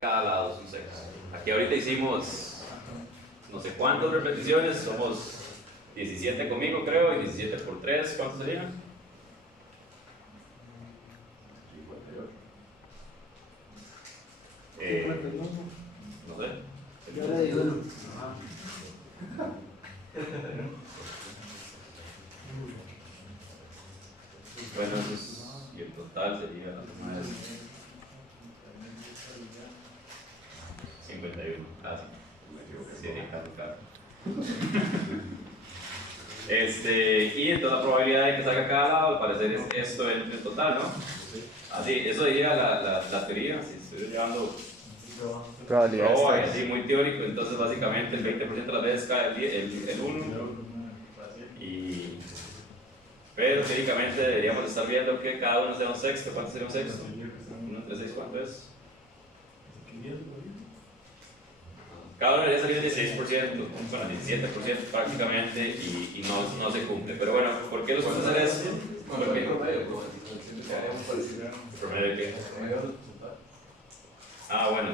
cada lado es un sexto. Aquí ahorita hicimos no sé cuántas repeticiones, somos 17 conmigo creo, y 17 por 3, ¿cuántos serían? 58. No sé. Yo le digo uno. Bueno, eso es, y el total sería la suma de 51. Ah, sí. Sí, claro. Y entonces la probabilidad de que salga cada lado, al parecer es esto en total, ¿no? Así, eso diría la teoría, si estoy llevando Probabilidad así muy teórico, entonces básicamente el 20% de las veces cae el 1, pero teóricamente deberíamos estar viendo que cada uno sea un sexto. ¿Cuánto sería un sexto? 1 entre 6, ¿cuánto es? Cada uno debería salir el 16%, bueno, el 17% prácticamente, y no se cumple. Pero bueno, ¿por qué los vamos a hacer eso? ¿Por qué? ¿Promedio de qué? Ah, bueno,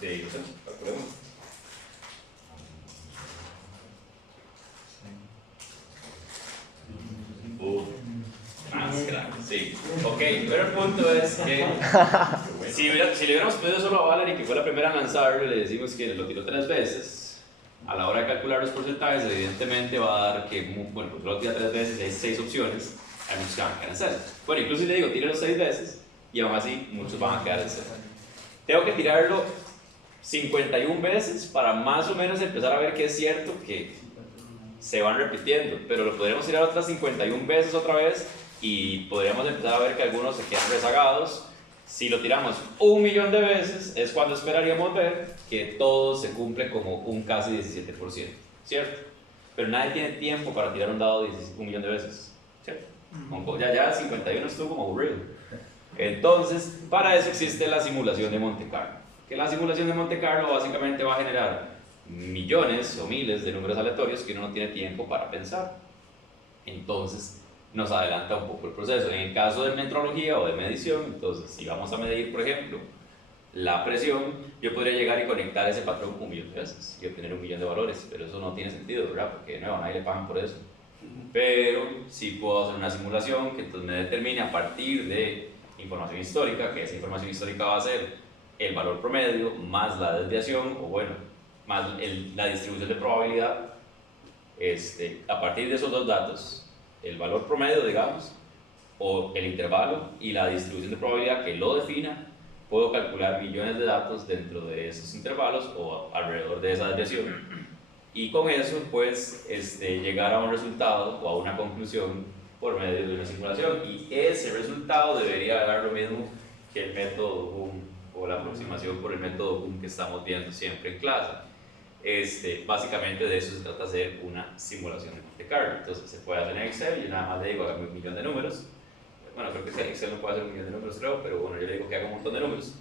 de ahí, calculemos. Más grande, sí. Ok, pero el punto es que si le hubiéramos pedido solo a Valerie, que fue la primera en lanzarlo, le decimos que lo tiró 3 veces, a la hora de calcular los porcentajes, evidentemente va a dar que, bueno, pues lo tira 3 veces y hay 6 opciones, hay muchos que van a quedar en 0. Bueno, incluso si le digo, tírelo 6 veces, y aún así muchos van a quedar en 0. Tengo que tirarlo 51 veces para más o menos empezar a ver que es cierto que se van repitiendo, pero lo podríamos tirar otras 51 veces otra vez y podríamos empezar a ver que algunos se quedan rezagados. Si lo tiramos 1.000.000 de veces, es cuando esperaríamos ver que todo se cumple como un casi 17%, ¿cierto? Pero nadie tiene tiempo para tirar un dado 1.000.000 de veces, ¿cierto? Ya 51 estuvo como aburrido. Entonces, para eso existe la simulación de Monte Carlo. Que la simulación de Monte Carlo básicamente va a generar millones o miles de números aleatorios que uno no tiene tiempo para pensar. Entonces, nos adelanta un poco el proceso. En el caso de metrología o de medición, entonces, si vamos a medir, por ejemplo, la presión, yo podría llegar y conectar ese patrón 1.000.000 de veces y obtener 1.000.000 de valores, pero eso no tiene sentido, ¿verdad? Porque de nuevo, a nadie le pagan por eso. Pero sí puedo hacer una simulación que entonces me determine a partir de información histórica, que esa información histórica va a ser el valor promedio más la desviación, o bueno, más la distribución de probabilidad. A partir de esos dos datos, el valor promedio, digamos, o el intervalo y la distribución de probabilidad que lo defina, puedo calcular millones de datos dentro de esos intervalos o alrededor de esa desviación, y con eso pues llegar a un resultado o a una conclusión por medio de una simulación, y ese resultado debería dar lo mismo que el método Boom o la aproximación por el método Boom que estamos viendo siempre en clase. Básicamente de eso se trata, hacer una simulación de Monte Carlo. Entonces se puede hacer en Excel, yo nada más le digo hágame 1.000.000 de números. Bueno, creo que Excel no puede hacer 1.000.000 de números, creo, pero bueno, yo le digo que haga un montón de números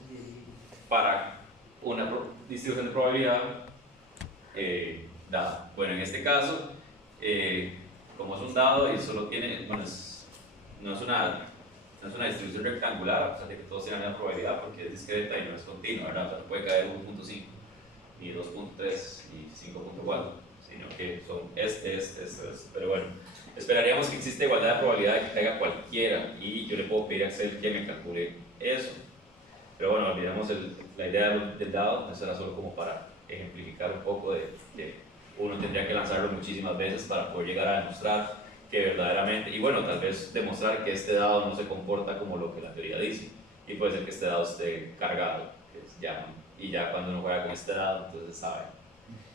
para una distribución de probabilidad dada. Bueno, en este caso, como es un dado y solo tiene, bueno, no es una distribución rectangular, o sea, que todos tienen la misma probabilidad porque es discreta y no es continua, ¿verdad? O sea, no puede caer 1.5, ni 2.3, ni 5.4, sino que son este, pero bueno, esperaríamos que exista igualdad de probabilidad de que caiga cualquiera, y yo le puedo pedir a Excel que me calcule eso. Pero bueno, olvidemos la idea del dado, eso era solo como para ejemplificar un poco de que uno tendría que lanzarlo muchísimas veces para poder llegar a demostrar que verdaderamente, y bueno, tal vez demostrar que este dado no se comporta como lo que la teoría dice, y puede ser que este dado esté cargado, y ya cuando uno juega con este dado, entonces sabe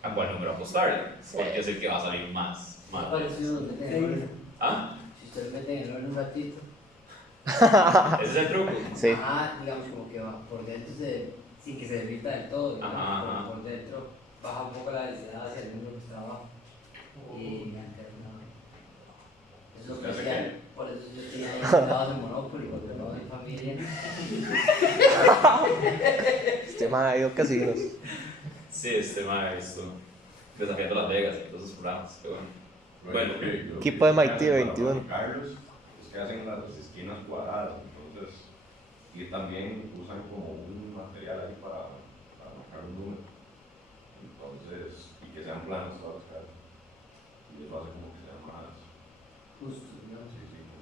a cuál número apostarle, porque es el que va a salir más. ¿Ah? Si usted le mete en el horno un ratito. ¿Ese es el truco? Sí. Digamos como que va por dentro sin que se derrita del todo, ¿verdad? Por dentro baja un poco la densidad hacia el número que está abajo. Y me han terminado. Eso es lo que hacía. Por eso yo tenía ahí dados en Monopoly, porque no mi familia. Este man ha ido a casinos. Sí, maestro desafiando Las Vegas y todos esos programas, pero bueno. Equipo de MIT 21. Carlos, es que hacen las esquinas cuadradas, entonces, y también usan como un material ahí para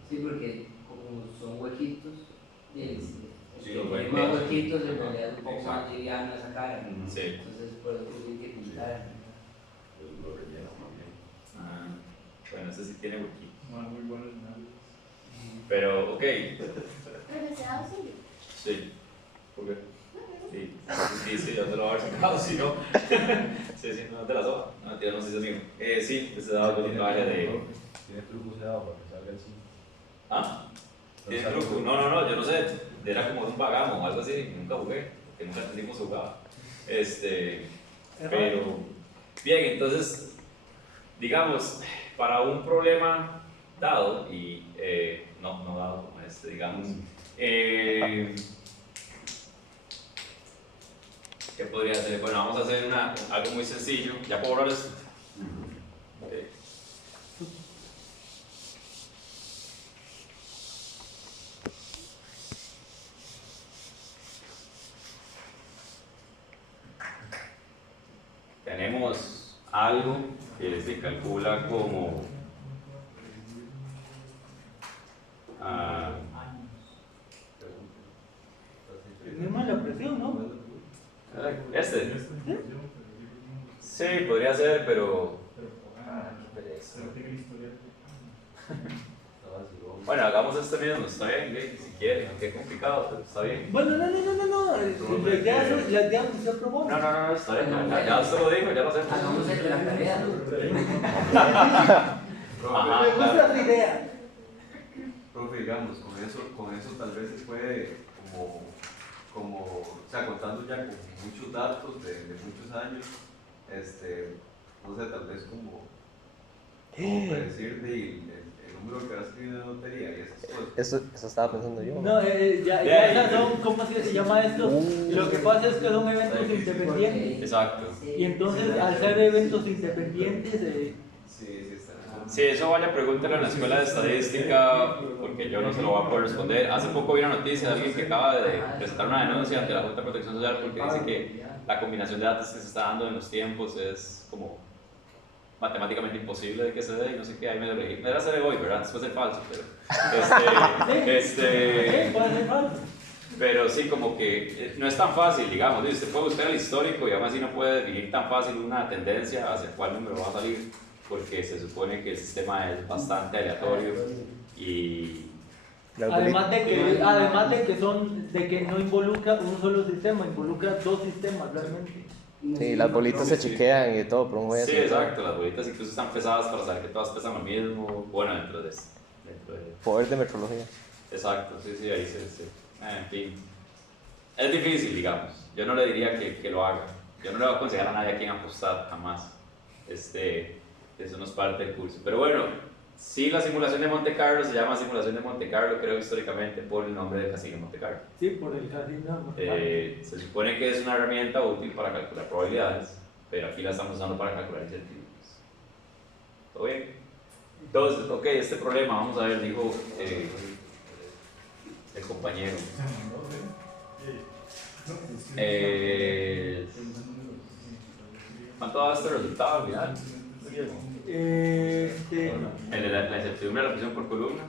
Sí, porque como son huequitos, Sí, tiene más huequitos, en realidad es un poco más liviano esa cara. Sí. Entonces, por eso tienen que pintar. Lo relleno más bien. Ah, bueno, ese sí tiene huequito. Muy bueno el análisis. Pero, ok. Pero se da auxilio. Sí. ¿Por qué? Sí, yo te lo voy a haber sacado, si no. Sí, no te la soba. No, tío, no sé si es mío. Sí, ese dado con un traje de. Tiene truco ese dado para que salga el 5. ¿Ah? ¿Tiene truco? No, yo no sé. Era como un vagamo o algo así. Nunca jugué, que nunca entendimos jugar. Pero, bien, entonces, digamos, para un problema dado, y no dado como este, digamos, ¿qué podría hacer? Bueno, vamos a hacer algo muy sencillo. ¿Ya puedo borrar esto? Okay. Tenemos algo que se calcula como Tenemos la presión, ¿no? este. Sí, podría ser, pero bueno, hagamos este mismo, está bien, si quieren, qué complicado, pero está bien. Bueno, no. La idea se aprobó. No, está bien, ya usted lo dijo, ya lo hacemos. Hagamos el de la tarea. Ajá, Me gusta claro. la idea. Profe, digamos, con eso tal vez se puede, o sea, contando ya con muchos datos de muchos años, no sé, tal vez como predecir el número que va a escribir en la lotería y esas cosas. Eso estaba pensando yo. No, ya son, ¿cómo es que se llama esto? Lo que pasa es que son eventos independientes. Exacto. Y entonces, al ser eventos independientes, Sí, está. Sí, eso vaya, pregúntale a la escuela de estadística, porque yo no se lo voy a poder responder. Hace poco vi una noticia de alguien que acaba de presentar una denuncia ante la Junta de Protección Social porque dice que la combinación de datos que se está dando en los tiempos es como matemáticamente imposible de que se dé y no sé qué, ahí me leí. Me era hacer hoy, ¿verdad? Después es falso, pero puede ser falso. pero sí, como que no es tan fácil, digamos, usted puede buscar el histórico y aún así no puede definir tan fácil una tendencia hacia cuál número va a salir, porque se supone que el sistema es bastante aleatorio y Además de que no involucra un solo sistema, involucra dos sistemas realmente. Sí, las bolitas se chequean y todo, pero un juez. sí, exacto, las bolitas incluso están pesadas para saber que todas pesan lo mismo, bueno, dentro de Poder de metrología. exacto, sí, ahí en fin, es difícil, digamos, yo no le diría que lo haga, yo no le voy a aconsejar a nadie a quien apostar, jamás, eso no es parte del curso, pero bueno, sí, la simulación de Monte Carlo se llama simulación de Monte Carlo, creo históricamente por el nombre del casino de Monte Carlo. Sí, por el casino. Se supone que es una herramienta útil para calcular probabilidades, pero aquí la estamos usando para calcular incertidumbres. ¿Todo bien? Entonces, ok, este problema, vamos a ver, dijo el compañero. ¿Cuánto da este resultado al final? El de la incertidumbre de la presión por columna.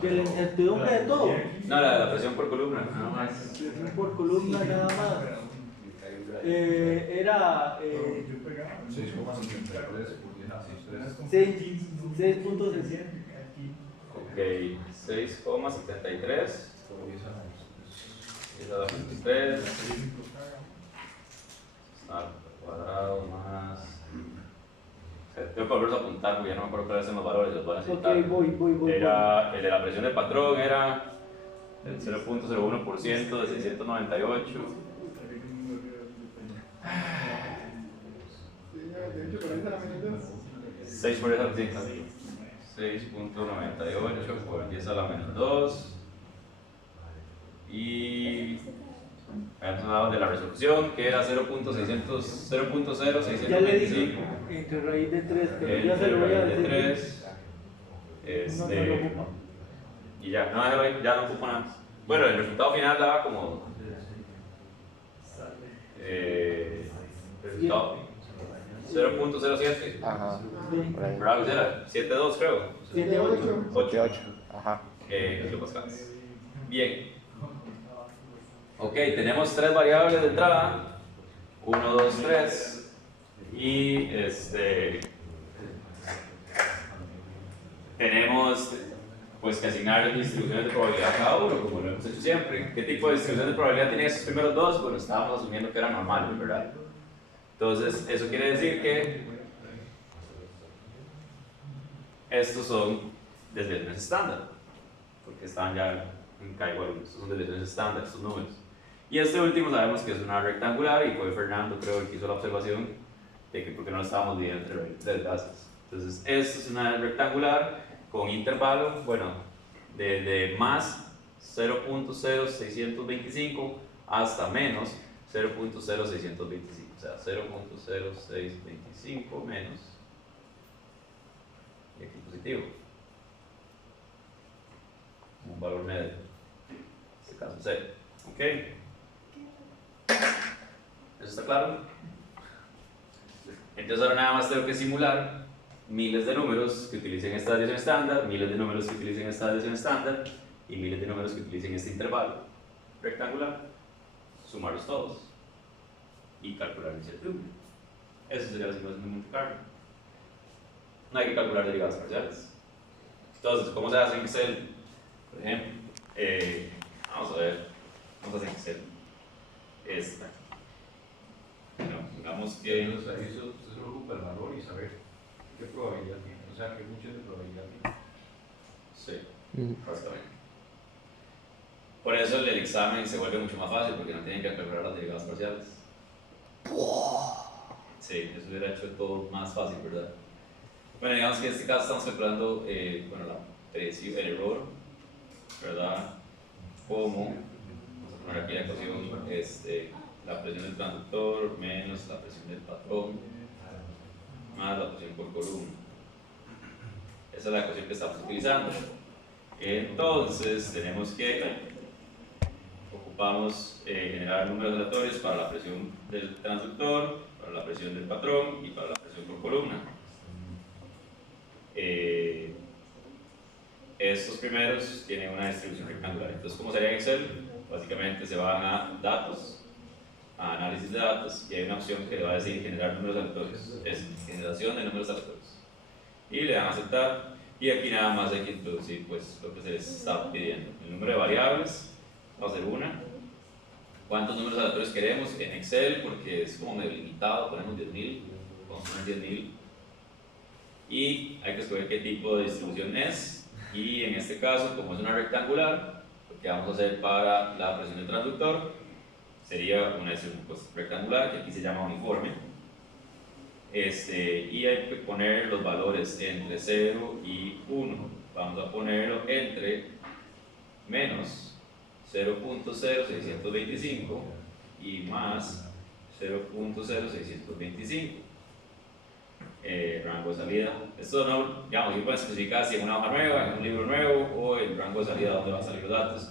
De la incertidumbre de todo. No, la presión por columna, nada más. Presión por columna nada más. Era 6,53 por 6.60. Ok, 6,73. 10 al cuadrado más. Tengo que volver a apuntar porque ya no me acuerdo cuáles son los valores, los voy a necesitar. Ok, voy. Era, el de la presión del patrón era el 0.01% de 698. 6 por esa 6.98 por 10 a la menos 2. Y habíamos hablado de la resolución que era 0.625. Ya le dije entre raíz de 3, pero ya se lo voy a decir. 3. No lo ocupa. Y ya no ocupa nada más. Bueno, el resultado final daba como. El resultado 0.07. Ajá. Por ahí. ¿Verdad? ¿Qué era? 7-2 creo. 7-8. 8. Ajá. Kilopascales. Bien. Ok, tenemos 3 variables de entrada. 1, 2, 3. Y tenemos pues que asignar distribuciones de probabilidad a cada uno, como lo hemos hecho siempre. ¿Qué tipo de distribución de probabilidad tienen esos primeros dos? Bueno, estábamos asumiendo que eran normales, ¿verdad? Entonces, eso quiere decir que estos son desviaciones estándar, porque están ya en cada igual, estos son desviaciones estándar, estos números. Y este último sabemos que es una rectangular, y fue Fernando, creo, el que hizo la observación de que porque no lo estábamos dividiendo entre tres bases. Entonces, esto es una rectangular con intervalo, bueno, de más 0.0625 hasta menos 0.0625, o sea, 0.0625 menos, y aquí positivo, un valor medio, en este caso 0, ¿ok? ¿Eso está claro? Entonces ahora nada más tengo que simular miles de números que utilicen esta desviación estándar, miles de números que utilicen esta desviación estándar y miles de números que utilicen este intervalo rectangular, sumarlos todos y calcular la incertidumbre. Eso sería la simulación de Monte Carlo. No hay que calcular derivadas parciales. Entonces, ¿cómo se hace en Excel? Por ejemplo, vamos a ver, vamos a hacer Excel. Esta. Bueno, digamos que Usted solo ocupa el valor y saber qué probabilidad tiene, o sea, qué función de probabilidad tiene. sí, básicamente. Por eso el examen se vuelve mucho más fácil porque no tienen que calcular las derivadas parciales. Sí, eso hubiera hecho todo más fácil, ¿verdad? Bueno, digamos que en este caso estamos calculando bueno, el error, ¿verdad? Como, vamos a poner aquí la ecuación, la presión del transductor menos la presión del patrón más la presión por columna. Esa es la ecuación que estamos utilizando. Entonces tenemos que ocupamos generar números aleatorios para la presión del transductor, para la presión del patrón y para la presión por columna. Estos primeros tienen una distribución rectangular. Entonces, ¿cómo sería en Excel? Básicamente se van a datos, a análisis de datos, y hay una opción que le va a decir generar números aleatorios. Es generación de números aleatorios. Y le dan a aceptar. Y aquí nada más hay que introducir pues, lo que se les está pidiendo. El número de variables va a ser una. ¿Cuántos números aleatorios queremos en Excel? Porque es como medio limitado, ponemos 10.000, vamos a poner 10.000. Y hay que escoger qué tipo de distribución es. Y en este caso, como es una rectangular, lo que vamos a hacer para la presión del transductor sería una distribución pues, rectangular, que aquí se llama uniforme. Y hay que poner los valores entre 0 y 1. Vamos a ponerlo entre menos 0.0625 y más 0.0625. Rango de salida. Esto no, digamos, yo puedo especificar si en una hoja nueva, en un libro nuevo o el rango de salida donde van a salir los datos.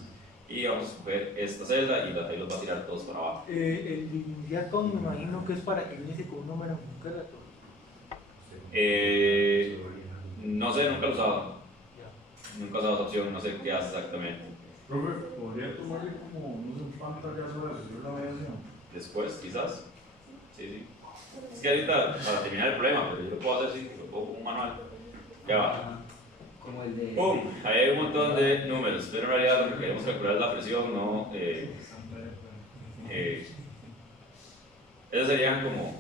Y vamos a coger esta celda y ahí los va a tirar todos para abajo. El iniciar con, me imagino que es para que inicie con un número concreto. No sé, nunca lo he usado. Nunca he usado esa opción, no sé qué hace exactamente. Profe, ¿podría tomarle como un pantallazo de recibir la mediación? Después, quizás. Sí, sí. Es que ahorita, para terminar el problema, pero yo lo puedo hacer, sí, lo puedo como un manual. Ya va. Como el de... ¡Pum! Ahí hay un montón de números, pero en realidad lo que queremos calcular es la presión, no. Esos serían como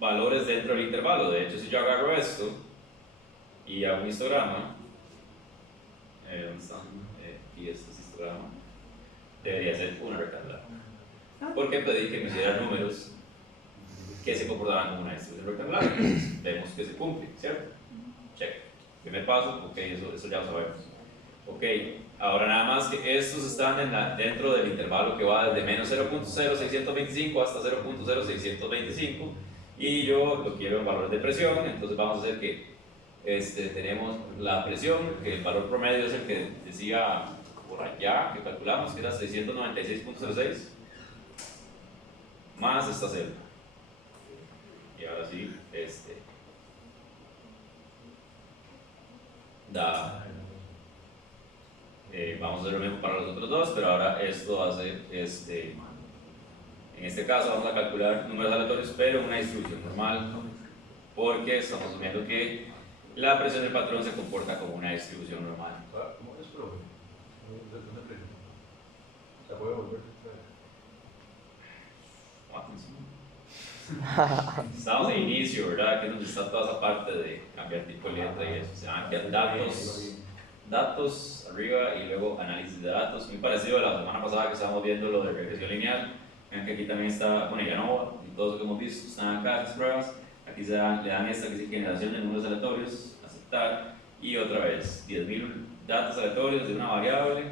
valores dentro del intervalo. De hecho, si yo agarro esto y hago un histograma, ¿dónde están? Y este es histograma, debería ser una rectangular. Porque pedí que me hicieran números que se comportaban como una distribución rectangular. Entonces, vemos que se cumple, ¿cierto? Check. Primer paso, ok, eso ya lo sabemos. Ok, ahora nada más que estos están dentro del intervalo que va desde menos 0.0625 hasta 0.0625 y yo lo quiero en valores de presión, entonces vamos a hacer que tenemos la presión, que el valor promedio es el que decía por allá, que calculamos, que era 696.06 más esta celda. Y ahora sí, da, vamos a hacer lo mismo para los otros dos, pero ahora esto hace, en este caso vamos a calcular números aleatorios, pero una distribución normal, porque estamos asumiendo que la presión del patrón se comporta como una distribución normal. ¿Cómo es, profe? ¿Dónde presión? ¿Se puede volver? Estamos en inicio, ¿verdad? Que es donde está toda esa parte de cambiar tipo de letra y eso. Se van a quedar datos arriba y luego análisis de datos. Muy parecido a la semana pasada que estábamos viendo lo de regresión lineal. Vean que aquí también está, bueno, ya no, y todo eso que hemos visto están acá, estas pruebas. Aquí le dan esta que es generación de números aleatorios, aceptar, y otra vez 10.000 datos aleatorios de una variable.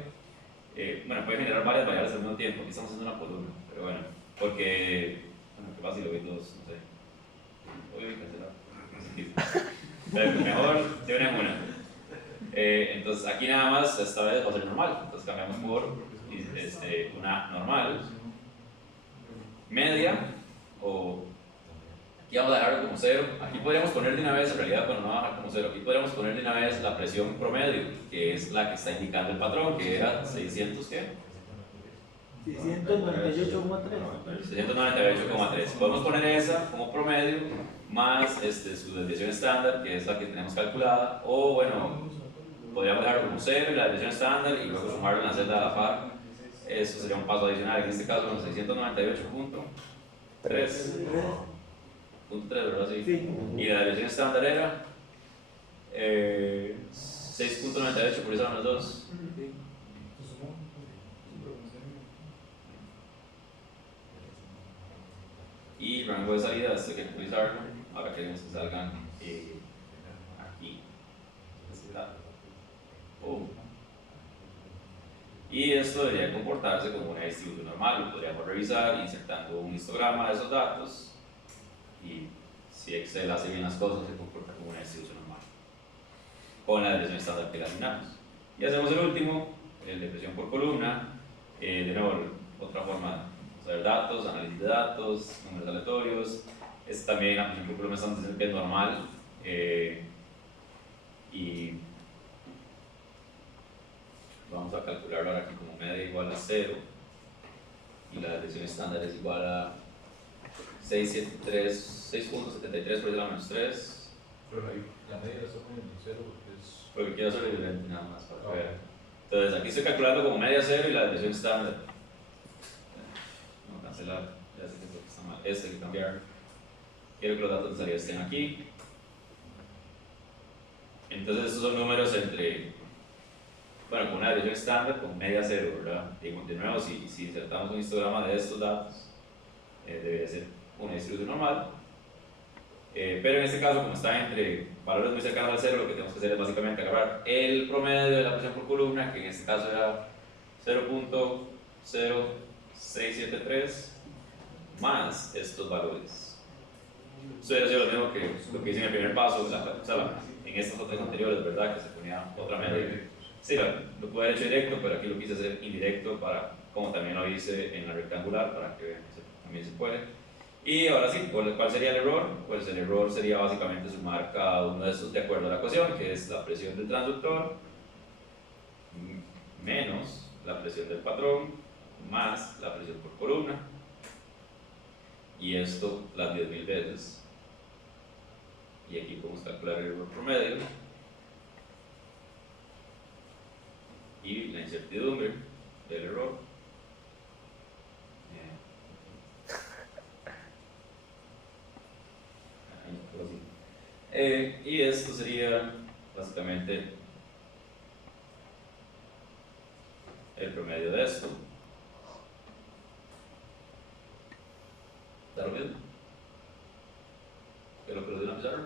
Bueno, puede generar varias variables al mismo tiempo. Aquí estamos haciendo una por una, pero bueno, porque. Bueno, qué fácil, lo vi dos, no sé. Uy, cancelado. Pero mejor de una en una. Entonces aquí nada más, esta vez va a ser normal. Entonces cambiamos por una normal, media, o aquí vamos a dejarlo como 0. Aquí podríamos poner de una vez, en realidad, bueno, no va a dejar como 0. Aquí podríamos poner de una vez la presión promedio, que es la que está indicando el patrón, que era 600, ¿qué? 698,3. 698,3. Podemos poner esa como promedio más su desviación estándar, que es la que tenemos calculada, o bueno, podríamos dejarlo como 0 y la desviación estándar y luego sumarlo en la celda de la par. Eso sería un paso adicional. En este caso, 698.3. Punto 3, ¿verdad? Sí. Y la desviación estándar era 6.98, por eso eran los dos. Y rango de salida, esto hay que actualizarlo. Ahora queremos que salgan aquí. Y esto debería comportarse como una distribución normal. Lo podríamos revisar insertando un histograma de esos datos. Y si Excel hace bien las cosas, se comporta como una distribución normal, con la desviación estándar que le asignamos. Y hacemos el último, el de presión por columna. De nuevo, otra forma de hacer datos, análisis de datos, números aleatorios. Es también la presión por columna estándar que es normal. Y vamos a calcularlo ahora aquí como media igual a 0. Y la desviación estándar es igual a 6.73 por la menos 3. Pero ahí, la media la está poniendo 0 porque es. Porque quiero hacer evidente nada más para que vean. Entonces aquí estoy calculando como media 0 y la desviación estándar. No, cancelar, ya sé que esto está mal. Este hay que cambiar. Quiero que los datos de salida estén aquí. Entonces estos son números entre, bueno, con una desviación estándar con media 0, ¿verdad? Y de nuevo, si insertamos un histograma de estos datos, debería ser una distribución normal. Pero en este caso, como está entre valores muy cercanos al 0, lo que tenemos que hacer es básicamente agarrar el promedio de la presión por columna, que en este caso era 0.0673, más estos valores. Esto hubiera sido lo mismo que lo que hice en el primer paso, en estas otras anteriores, ¿verdad? Que se ponía otra media. Sí, lo pude haber hecho directo, pero aquí lo quise hacer indirecto, como también lo hice en la rectangular, para que vean que también se puede. Y ahora sí, ¿cuál sería el error? Pues el error sería básicamente sumar cada uno de estos de acuerdo a la ecuación, que es la presión del transductor menos la presión del patrón más la presión por columna, y esto las 10.000 veces. Y aquí podemos calcular el error promedio y la incertidumbre del error. Y esto sería básicamente el promedio de esto. ¿Está lo mismo? ¿Qué es lo que nos dio una pizarra?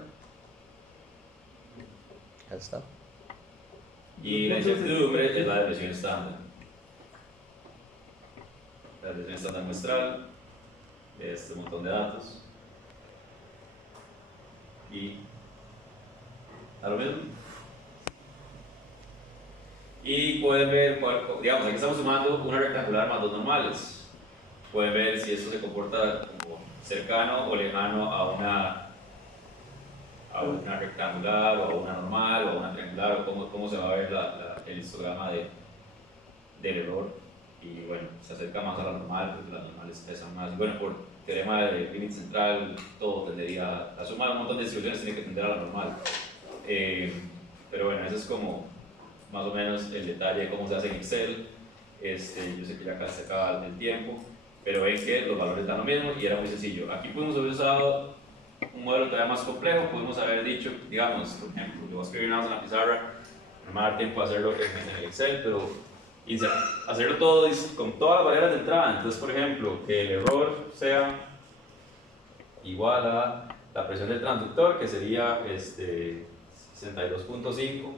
Ya está. Y la incertidumbre es la desviación estándar. La desviación estándar muestral de este montón de datos. Y a lo mismo. Y pueden ver, digamos, aquí estamos sumando una rectangular más dos normales. pueden ver si esto se comporta como cercano o lejano a una rectangular o a una normal o a una triangular, o cómo se va a ver el histograma del error. Y bueno, se acerca más a la normal, porque las normales pesan más. Y bueno, por teorema del límite central, todo tendería a sumar un montón de distribuciones, tiene que tender a la normal. Pero bueno, eso es como más o menos el detalle de cómo se hace en Excel. Yo sé que ya casi se acaba el tiempo, pero ven que los valores dan lo mismo y era muy sencillo. Aquí pudimos haber usado un modelo todavía más complejo, pudimos haber dicho, digamos, por ejemplo, lo voy a escribir nada más en la pizarra, no me va a dar tiempo de hacerlo en el Excel, pero hacerlo todo con todas las barreras de entrada. Entonces, por ejemplo, que el error sea igual a la presión del transductor, que sería 62.5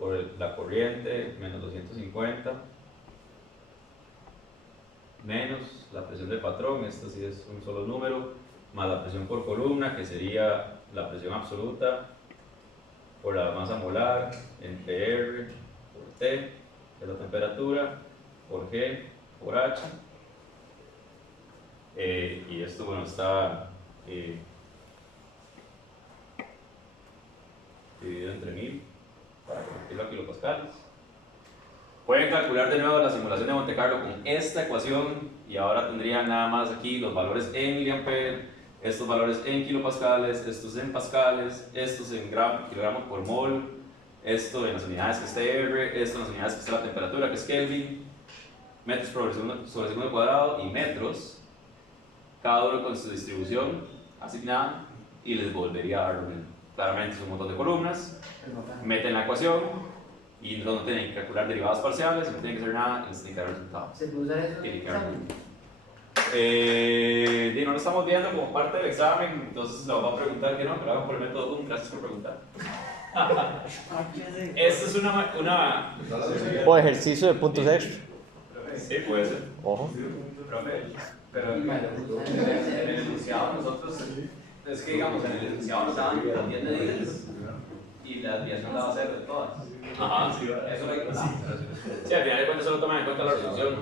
por la corriente menos 250 menos la presión del patrón, esto sí es un solo número, más la presión por columna, que sería la presión absoluta por la masa molar entre R por T, que es la temperatura, por G por H. Y esto, bueno, está dividido entre 1000 para convertirlo a kilopascales. Pueden calcular de nuevo la simulación de Monte Carlo con esta ecuación y ahora tendrían nada más aquí los valores en miliamperes, estos valores en kilopascales, estos en pascales, estos en kilogramos por mol, esto en las unidades que esté R, esto en las unidades que esté la temperatura, que es Kelvin, metros sobre segundo cuadrado y metros, cada uno con su distribución asignada, y les volvería a dar lo mismo. Claramente es un montón de columnas, meten la ecuación y no tienen que calcular derivadas parciales, no tienen que hacer nada, les tienen que dar el resultado. ¿Se puede usar eso en el examen? No lo estamos viendo como parte del examen, entonces lo vamos a preguntar que no, pero hago por el método BOOM, gracias por preguntar. Esto es una... O ejercicio de puntos extra. Sí, puede ser. Ojo. Profe, pero en el enunciado nosotros, es que digamos, en el enunciado nos daban las 10 medidas y la desviación la va a hacer de todas. Ajá, sí. Eso lo hay que Sí, al final de cuentas solo toman en cuenta la resolución.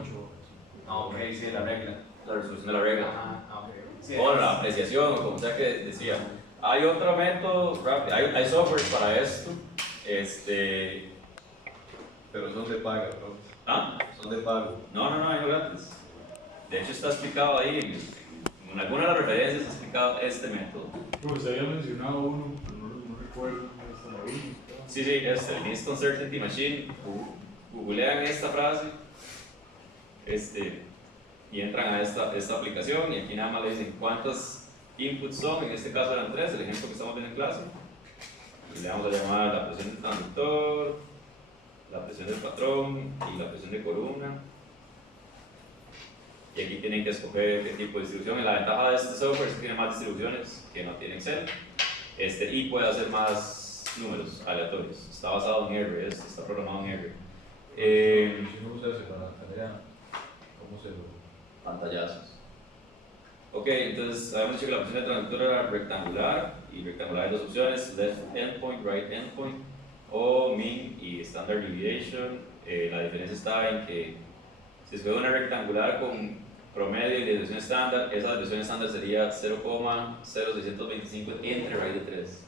No, ok, sí, la regla. La resolución de la regla. Ok. Sí, O la apreciación, o como sea que decía. Hay otro método rápido, hay softwares para esto. Pero son de paga, ¿no? ¿Ah? Son de pago. No, hay no gratis. De hecho está explicado ahí, en alguna de las referencias está explicado este método. Pues se había mencionado uno, pero no recuerdo hasta la última. Sí, es el Instant Uncertainty Machine. Googlean esta frase y entran a esta aplicación y aquí nada más le dicen cuántos inputs son, en este caso eran 3, el ejemplo que estamos viendo en clase. Y le vamos a llamar la presión del transductor, la presión del patrón y la presión de columna. Y aquí tienen que escoger qué tipo de distribución. Y la ventaja de este software es que tiene más distribuciones que no tiene Excel y puede hacer más números aleatorios. Está basado en R, está programado en R. Si no usa eso para la tarea, ¿cómo se lo...? Pantallazos. Ok, entonces habíamos dicho que la presión del transductor era rectangular, y rectangular hay dos opciones: left endpoint, right endpoint, o mean y standard deviation. La diferencia está en que si escoge una rectangular con promedio y desviación estándar, esa desviación estándar sería 0,0625 entre right de 3.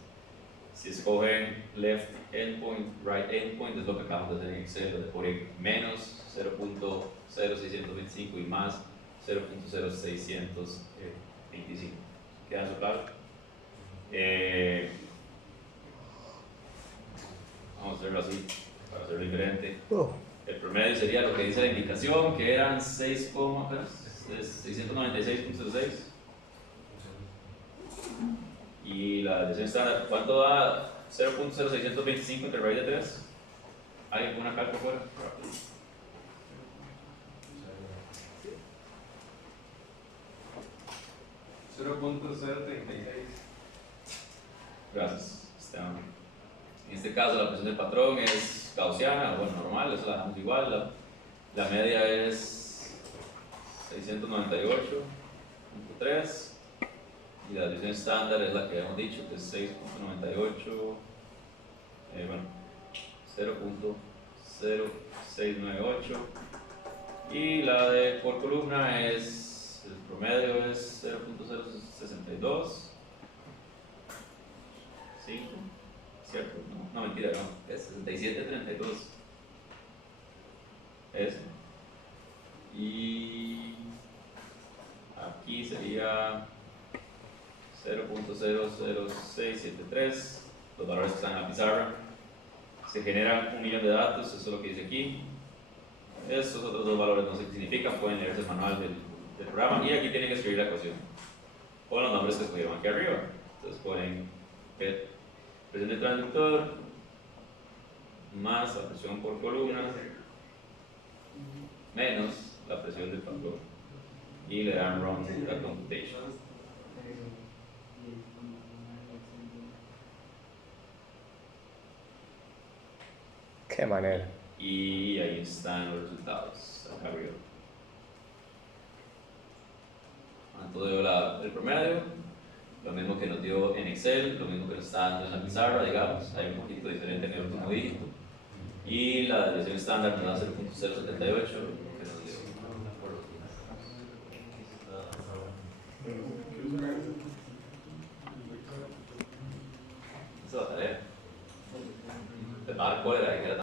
Si escogen left endpoint, right endpoint, es lo que acabamos de hacer en Excel, donde ponen menos 0,0625 y más 0,0625. ¿Queda eso claro? Vamos a hacerlo así, para hacerlo diferente. El promedio sería lo que dice la indicación, que eran 696.06. Y la desviación estándar, ¿cuánto da 0,0625 entre raíz de 3? ¿Alguien con una calca fuera? Rápido. Gracias, Esteban. En este caso la presión del patrón es gaussiana, bueno, normal, eso la dejamos igual. La media es 698.3 y la desviación estándar es la que habíamos dicho, que es 6.98, bueno, 0.0698 Y la de por columna es, el promedio es 0.062. 5, ¿cierto? No, mentira, no, es 67.32. Eso. Y aquí sería 0.00673, los valores que están en la pizarra. Se generan 1 millón de datos, eso es lo que dice aquí. Estos otros dos valores no sé qué significan, pueden leerse el manual del programa y aquí tienen que escribir la ecuación con los nombres que escogieron aquí arriba. Entonces ponen presión del transductor más la presión por columna menos la presión del tambor y le dan run la computation. Qué manera. Y ahí están los resultados acá arriba. Entonces dio el promedio, lo mismo que nos dio en Excel, lo mismo que nos está dando en la pizarra, digamos, hay un poquito diferente en el último dígito. Y la desviación estándar nos da 0.078